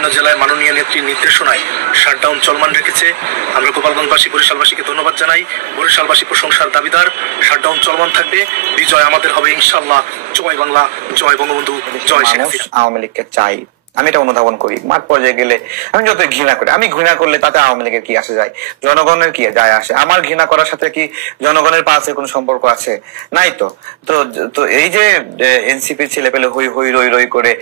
বিভিন্ন জেলায় মাননীয় নেত্রীর নির্দেশনায় শাটডাউন চলমান রেখেছে। আমরা গোপালগঞ্জবাসী, বরিশালবাসীকে ধন্যবাদ জানাই। বরিশালবাসী প্রশংসার দাবিদার। শাটডাউন চলমান থাকবে, বিজয় আমাদের হবে ইনশাআল্লাহ। জয় বাংলা, জয় বঙ্গবন্ধু, জয় শেখ হাসিনা। আওয়ামী লীগকে চাই, আমি এটা অনুধাবন করি। মাঠ পর্যায়ে গেলে আমি যত ঘৃণা করি, আমি ঘৃণা করলে তাতে আওয়ামী লীগের কি আসে যায়? জনগণের কি যায় আসে? আমার ঘৃণা করার সাথে কি জনগণের পাশে কোনো সম্পর্ক আছে? নাই তো। তো এই যে এনসিপির ছেলে পেলে হই হই রই রই করে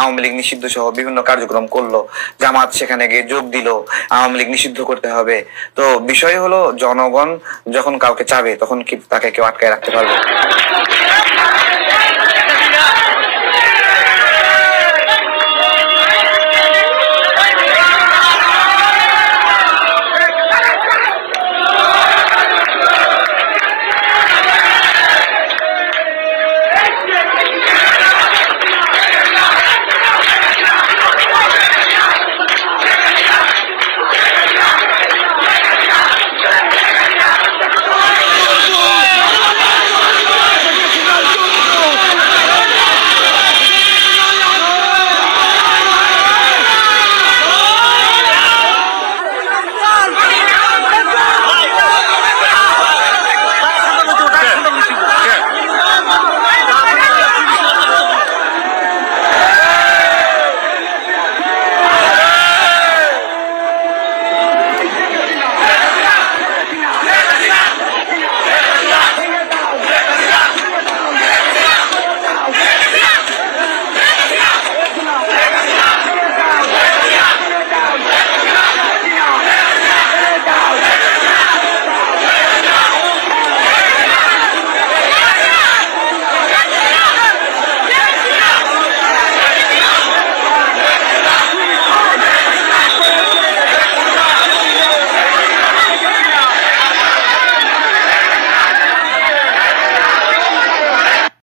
আওয়ামী লীগ নিষিদ্ধ সহ বিভিন্ন কার্যক্রম করলো, জামাত সেখানে গিয়ে যোগ দিল, আওয়ামী লীগ নিষিদ্ধ করতে হবে। তো বিষয় হলো, জনগণ যখন কাউকে চাবে তখন কি তাকে কেউ আটকায় রাখতে পারবে?